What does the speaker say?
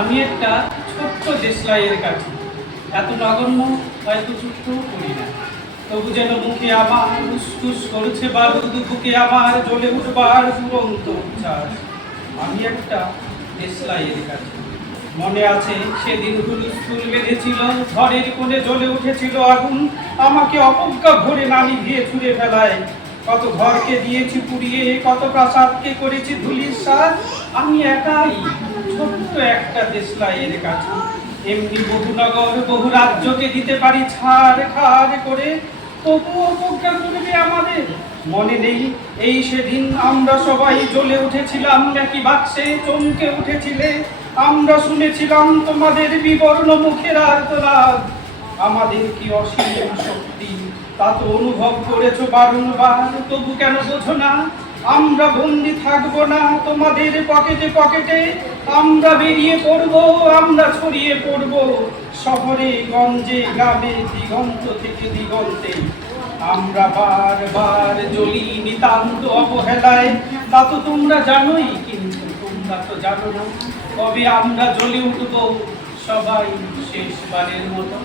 আমি একটা ছোট্ট দেশলাইয়ের কাঠি, এত নগণ্য হয়তো ছোট্ট করি না, তবু যেন মুখে আমার উসকুস করছে বারুদ, বুকে আমার জ্বলে উঠবার দুরন্ত উচ্ছ্বাস। আমি একটা দেশলাইয়ের কাঠি। মনে আছে সেদিন হুলস্থুল বেঁধেছিল, ঘরের কোণে জ্বলে উঠেছিল আগুন, আমাকে অবজ্ঞা ভরে না নিভিয়ে ছুঁড়ে ফেলায়। কত ঘরকে দিয়েছি পুড়িয়ে, কত প্রাসাদকে করেছি ধুলির সাজ। আমি একাই ছোট্ট একটা দেশলাইয়ের কাছে, এমনি বহু নগর বহু রাজ্যকে দিতে পারি ছাড় খাড় করে, তবুও অবজ্ঞা করবে আমাদের। মনে নেই এই সেদিন আমরা সবাই জ্বলে উঠেছিলাম একই বাক্সে, চমকে উঠেছিলে আমরা শুনেছিলাম তোমাদের বিবর্ণ মুখের আর্তনাদ। আমাদের কি অসীম শক্তি তা তো অনুভব করেছো বারংবার, তবু কেন বোঝো না আমরা বন্দি থাকবো না তোমাদের পকেটে পকেটে। আমরা বেরিয়ে পড়বো, আমরা ছড়িয়ে পড়বো শহরে গঞ্জে গ্রামে দিগন্ত থেকে দিগন্তে। আমরা বারবার জ্বলি নিতান্ত অবহেলায়, তা তো তোমরা জানোই, কিন্তু তোমরা তো জানো না কবে আমরা জ্বলে উঠবো সবাই শেষবারের মতো।